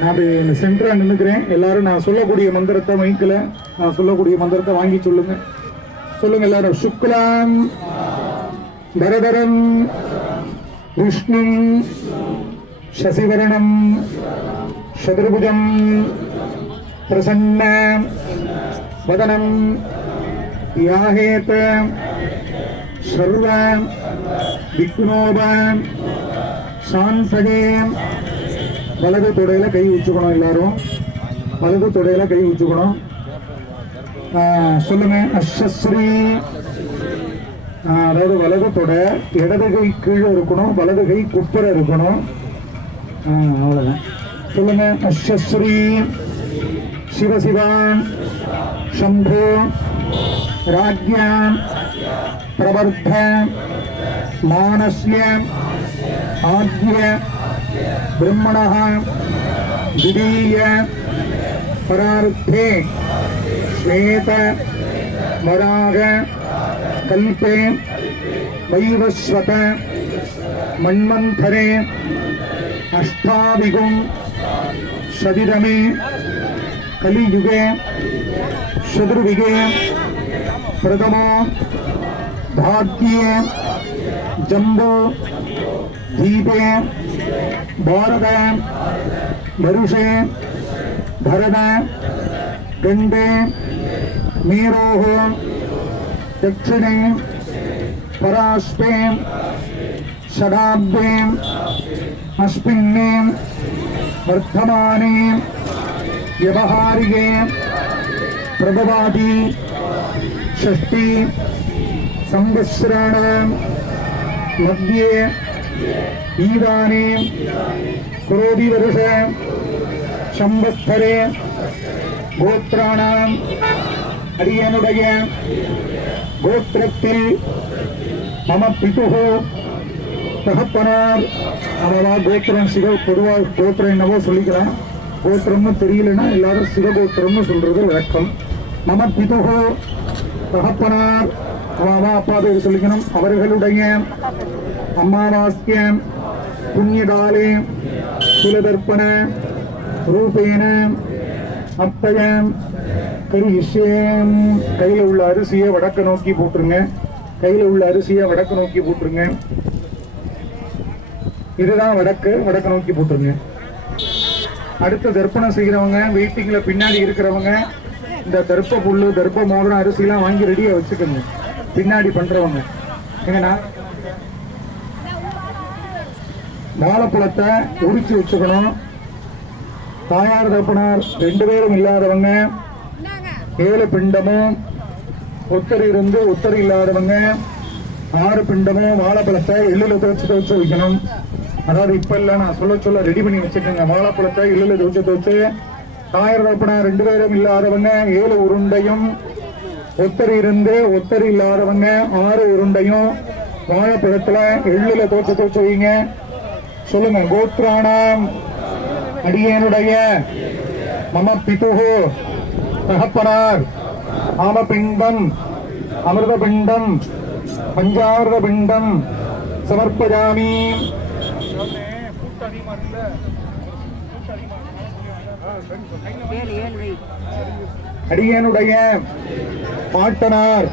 நான் இந்த சென்டரா நின்றுக்கிறேன். எல்லாரும் நான் சொல்லக்கூடிய மந்திரத்தை மைக்கில் நான் சொல்லக்கூடிய மந்திரத்தை வாங்கி சொல்லுங்க. சொல்லுங்க எல்லாரும். சுக்லாம் தரதரம் விஷ்ணு சசிவரணம் சதுர்புஜம் பிரசன்ன வதனம் யாஹேத சர்வ விக்னோப சாந்தகே. வலது தொடையில கை வச்சுக்கணும். எல்லாரும் வலது தொடையில கை வச்சுக்கணும். சொல்லுங்க. அஸ்ரீ. அதாவது வலது தொடை இடது கை கீழே இருக்கணும், வலது கை குப்புற இருக்கணும். அவ்வளவுதான். சொல்லுங்க. அஸ்ரீ சிவசிவான் சம்பு ராஜ்யாம் பிரவர்த்த மானஸ்ய ஆத்ய பிரம்மணः திடீய பரார்த்தே ஸ்வேத வராக கல்பே வைவஸ்வத மன்வந்தரே அஷ்டாபிகும் சதிரமே கலியுகே சதுர்விகே பிரதமோ பாக்யே ஜம்போ தீபே பாரத வருஷே பரத கண்டே மேரோஹோ दक्षिणे परास्ते षडाब्दे अस्मिन्ने वर्धमाने व्यवहारिके प्रभवादि षष्ठी संवत्सराणां मध्ये ईदाने क्रोधि वर्ष संवत्सरे गोत्राणां अडियनुडय கோத்திரத்தில் மம பிதுகு தகப்பனார். அவவா கோத்திரம் சிவ. பொதுவாக கோத்திரம் என்னவோ சொல்லிக்கலாம். கோத்திரம்னு தெரியலன்னா எல்லாரும் சிவகோத்திரம்னு சொல்றது வழக்கம். மம பிதுகு தகப்பனார் அவவா அப்பா பேர் சொல்லிக்கணும். அவர்களுடைய அமாவாஸ்யம் புண்ணியகாலே குலதர்ப்பண ரூபேன அப்பயம் கரிஷேம். கையில உள்ள அரிசியை வடக்கு நோக்கி போட்டுருங்க. கையில உள்ள அரிசியை வடக்கு நோக்கி போட்டுருங்க. இதுதான் வடக்கு. வடக்கு நோக்கி போட்டுருங்க. அடுத்த தர்ப்பணம் செய்கிறவங்க வெயிட்டிங்ல பின்னாடி இருக்கிறவங்க இந்த தர்ப்ப புல்லு தர்ப்ப மோதிரம் அரிசிலாம் வாங்கி ரெடியா வச்சுக்கோங்க. பின்னாடி பண்றவங்க எங்கன்னா வாழைப்பழத்தை உரிச்சு வச்சுக்கணும். தாயார் தர்ப்பணார் 2 பேரும் இல்லாதவங்க 7 பிண்டமும், ஒத்தர் இருந்து ஒத்தர் இல்லாதவங்க 6 பிண்டமும் வாழைப்பழத்தை எள்ளுல துவச்சு வைக்கணும். அதாவது இப்ப இல்ல, நான் சொல்ல ரெடி பண்ணி வச்சுக்கோங்க. வாழைப்பழத்தை எள்ளுல துவச்சு தாயார் தர்ப்பணார் 2 பேரும் இல்லாதவங்க 7 உருண்டையும், ஒத்தர் இருந்து ஒத்தர் இல்லாதவங்க 6 உருண்டையும் வாழைப்பழத்துல எள்ளுல துவச்சு வைங்க. சொல்லுங்க. கோத்ராணாம் அடியனுடைய மம பிதுகு தகப்பனார் ஆமபிண்டம் அமிர்த பிண்டம் பஞ்சாமிர்த பிண்டம் சமர்ப்பயாமி. அடியனுடைய பாட்டனார்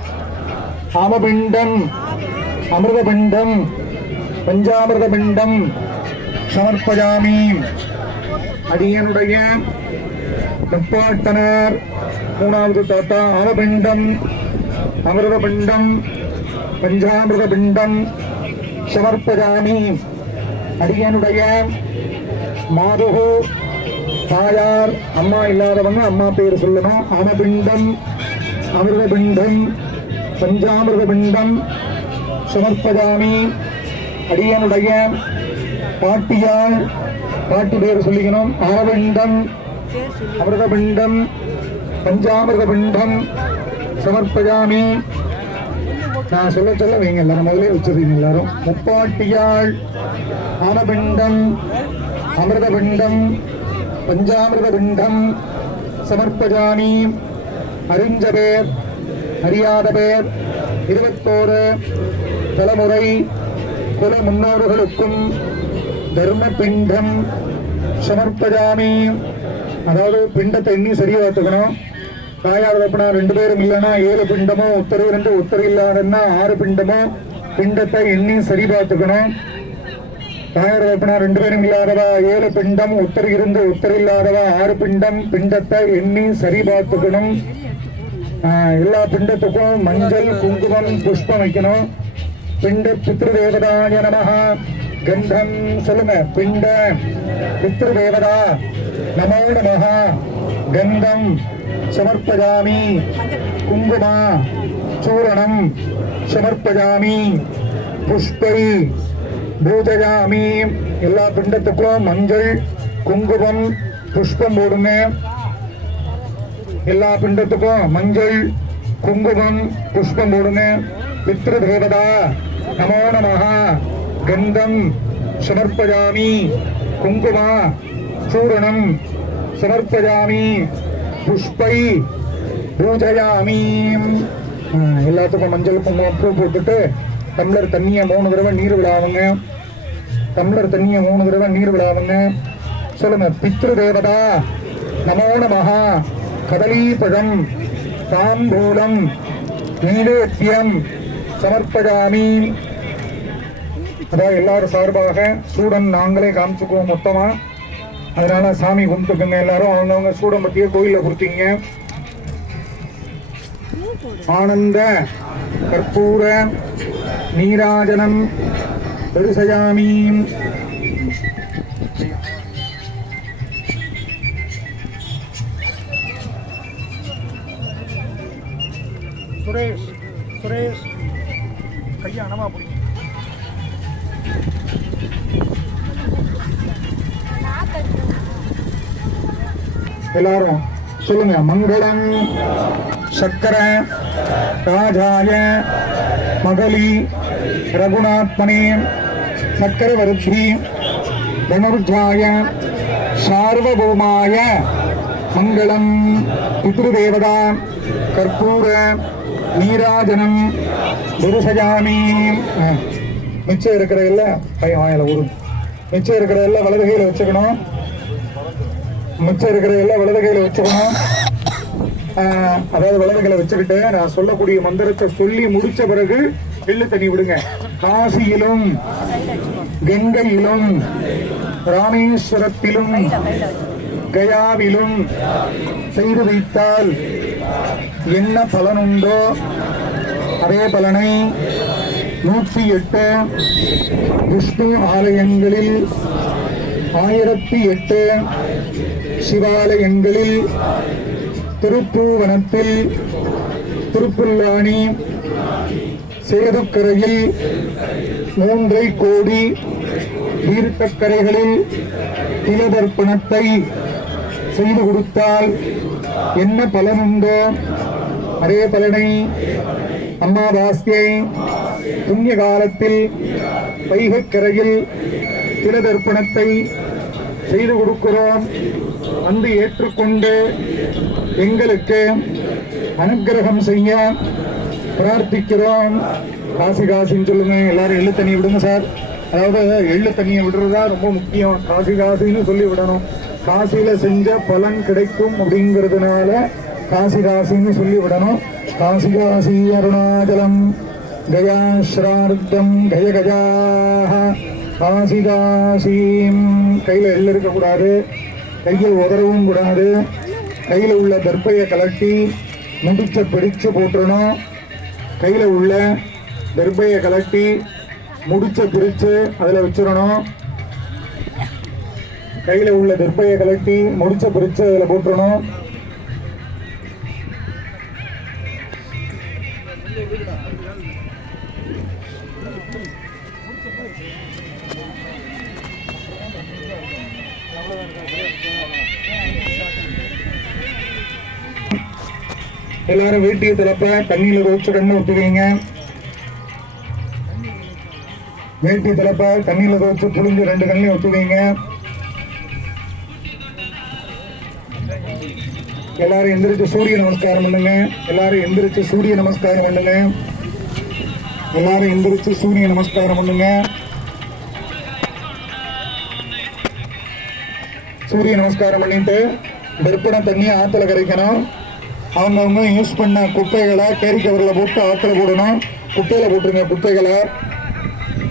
ஆமபிண்டம் அமிர்த பிண்டம் பஞ்சாமிர்த பிண்டம் சமர்ப்பயாமி. அடியனுடைய முப்பாட்டனார் 3வது தாத்தா ஆமபிண்டம் அமிர்த பிண்டம் பஞ்சாமிர்த பிண்டம் சமர்ப்பயாமி. அடியனுடைய மாதுகு தாயார் அம்மா இல்லாதவங்க அம்மா பேர் சொல்லணும். ஆமபிண்டம் அமிர்த பிண்டம் பஞ்சாமிர்த பிண்டம் சமர்ப்பயாமி. அடியனுடைய பாட்டியால் பாட்டி பேர் சொல்லிக்கணும். ஆமபிண்டம் அமிர்த பிண்டம் பஞ்சாமிர்த பிண்டம் சமர்ப்பயாமி. நான் சொல்ல வைங்க. எல்லாரும் முதலே வச்சிருக்கீங்க. எல்லாரும் முப்பாட்டியாள் ஆமபிண்டம் அமிர்த பிண்டம் பஞ்சாமிர்த பிண்டம் சமர்ப்பயாமி. அறிஞ்ச பேர் அறியாத பேர் 21 தலைமுறை குல முன்னோர்களுக்கும் தர்ம பிண்டம் சமர்ப்பஜாமி. அதாவது பிண்டத்தை எண்ணி சரியா பார்த்துக்கணும். தாயார் தப்பனா 2 பேரும் இல்லைன்னா 7 பிண்டமோ, ஒத்தர் 2 ஒத்தர் இல்லாதன்னா 6 பிண்டமோ, பிண்டத்தை எண்ணி சரி பார்த்துக்கணும். தாயார் தப்பனா 2 பேரும் இல்லாதவா 7 பிண்டம், ஒத்தர் இருந்து ஒத்தர் இல்லாதவா 6 பிண்டம், பிண்டத்தை எண்ணி சரி பார்த்துக்கணும். எல்லா பிண்டத்துக்கும் மஞ்சள், குங்குமம், புஷ்பம் வைக்கணும். பிண்ட பித்ருதேவதாய நமஹ. கந்தம் சொல்லுங்க. பிண்ட பித்ருதேவதா நமோ நமஹ. கந்தம் சமர்ப்பஜாமி. குங்குமா சூரணம் சமர்ப்பஜாமி. புஷ்பை பூஜயாமி. எல்லா பிண்டத்துக்கும் மஞ்சள், குங்குமம், புஷ்பம் போடுங்க. எல்லா பிண்டத்துக்கும் மஞ்சள், குங்குமம், புஷ்பம் போடுங்க. பித்ருதேவதா நமோ நமஹ. கந்தம் சமர்ப்பஜாமி. குங்குமா சூரணம் சமர்ப்பஜாமி. புஷ்பை பூஜயாமி. எல்லாத்துக்கும் மஞ்சள், குங்குமம், பூ போட்டுட்டு டம்ளர் தண்ணியை 3 தடவை நீர் விடாவுங்க. டம்ளர் தண்ணியை 3 தடவை நீர் விடாவுங்க. சொல்லுங்க. பித்ருதேவதா நமோ நமஹ. கதலீபழம் தாம்பூலம் நைவேத்தியம் சமர்ப்பஜாமி. அதாவது எல்லாரும் சார்பாக சூடன் நாங்களே காமிச்சுக்குவோம் மொத்தமா. அதனால சாமி கும்பிட்டுக்குங்க. எல்லாரும் அவங்கவுங்க சூடம் பத்தியே கோயில கொடுத்தீங்க. ஆனந்த கற்பூர நீராஜனம் தரிசயாமி. சுரேஷ் சுரேஷ் கையா அனமா பிடிக்கும். எல்லாரும் சொல்லுங்க. மங்களம் சக்கர ராஜாய மகளி ரகுநாத்மனே சக்கரவர்த்தி தனுர்ஜாய சார்வபௌமாய மங்களம். பித்ருதேவதா கற்பூர நீராஜனம் தரிசயாமி. மிச்சம் இருக்கிற எல்லாம் வாயில ஊரும். மிச்சம் இருக்கிற எல்லாம் வலது கையில வச்சுக்கணும். மிச்சம் இருக்கிற எல்லாம் வலது கையில வச்சுக்கணும். அதாவது வலது கையில வச்சுக்கிட்டு நான் சொல்லக்கூடிய மந்திரத்தை சொல்லி முடிச்ச பிறகு எள்ளு தண்ணி விடுங்க. காசியிலும் கங்கையிலும் ராமேஸ்வரத்திலும் கயாவிலும் செய்து வைத்தால் என்ன பலனுண்டோ அதே பலனை 108 விஷ்ணு ஆலயங்களில் 1008 சிவாலயங்களில் திருப்பூவனத்தில் திருப்புல்லானி சேதுக்கரையில் 3 கோடி தீர்த்தக்கரைகளில் திலதர்ப்பணத்தை செய்து கொடுத்தால் என்ன பலனுண்டோ அதே பலனை அமாவாஸ்யை புண்ணிய காலத்தில் வைகைக்கரையில் திலதர்ப்பணத்தை செய்து கொடுக்கிறோம். வந்து ஏற்றுக்கொண்டு எங்களுக்கு அனுக்கிரகம் செய்ய பிரார்த்திக்கிறோம். காசி காசின்னு சொல்லுங்க. எல்லாரும் எள்ளு தண்ணி விடுங்க சார். அதாவது எள்ளு தண்ணியை விடுறதா ரொம்ப முக்கியம். காசி காசின்னு சொல்லி விடணும். காசியில செஞ்ச பலன் கிடைக்கும் அப்படிங்கிறதுனால காசி காசின்னு சொல்லி விடணும். காசி காசி அருணாச்சலம் கயா ஸ்ரார்த்தம் கய கஜாஹ காசி காசிம். கையில எள்ளு இருக்கக்கூடாது. கையில் உதறவும் கூடாது. கையில உள்ள தர்ப்பையை கலட்டி முடிச்ச பிடிச்சு போட்டுறணும். கையில உள்ள தர்ப்பையை கலட்டி முடிச்ச பிரிச்சு அதுல வச்சிடணும். கையில உள்ள தர்ப்பையை கலட்டி முடிச்ச பிரிச்சு அதுல போட்டுறணும். எல்லாரும் வேட்டியை திறப்ப தண்ணியில ரோச்சு கண்ணு ஊற்றுவீங்க. வேட்டி திறப்ப தண்ணியில ரோச்சு புளிஞ்சு 2 கண்ணையும் ஊற்றுவீங்க. எல்லாரும் எந்திரிச்சு சூரிய நமஸ்காரம் பண்ணுங்க. எல்லாரும் எந்திரிச்சு சூரிய நமஸ்காரம் பண்ணுங்க. எல்லாரும் எந்திரிச்சு சூரிய நமஸ்காரம் பண்ணுங்க. சூரிய நமஸ்காரம் பண்ணிட்டு தர்ப்பண தண்ணி ஆத்துல கரைக்கணும். அவங்கவுங்க யூஸ் பண்ண குப்பைகளை கேரி கவரில் போட்டு ஆத்துல போடணும். குப்பையில போட்டுருங்க குப்பைகளை.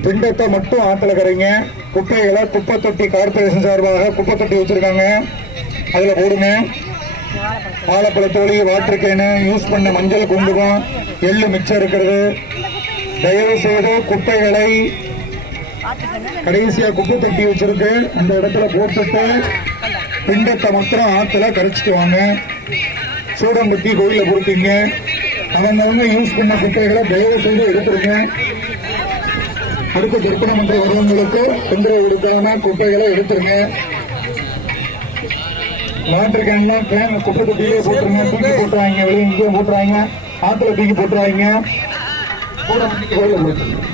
பிண்டத்தை மட்டும் ஆத்துல கரைங்க. குப்பைகளை குப்பை தொட்டி கார்பரேஷன் சார்பாக குப்பை தொட்டி வச்சிருக்காங்க, அதுல போடுங்க. வாழைப்பழ தோழி, வாட்டர் கேனு, யூஸ் பண்ண மஞ்சள் குங்குமம், எள்ளு மிச்சம் இருக்கிறது, தயவு செய்து குப்பைகளை கடைசியா குப்பை தொட்டி வச்சிருக்கு அந்த இடத்துல போட்டுட்டு பிண்டத்தை மாத்திரம் ஆத்துல கரைச்சிட்டு வாங்க. சூடம்பட்டி கோயில கொடுத்தீங்க. அவங்க யூஸ் பண்ண குப்பைகளை தயவு செய்து எடுத்துருங்க. அடுத்த தர்ப்பண மன்ற வருவங்களுக்கு தொந்தரவு எடுக்காம குப்பைகளை எடுத்துருங்க. வாட்டர் கேன்லாம் கேன் குப்பை தொட்டியிலே போட்டுருங்க. தூக்கி போட்டுருவாங்க, வெளியே இங்கேயும் போட்டுருவாங்க, ஆத்துல தூக்கி போட்டுருவாங்க. கோயில கொடுத்துருங்க.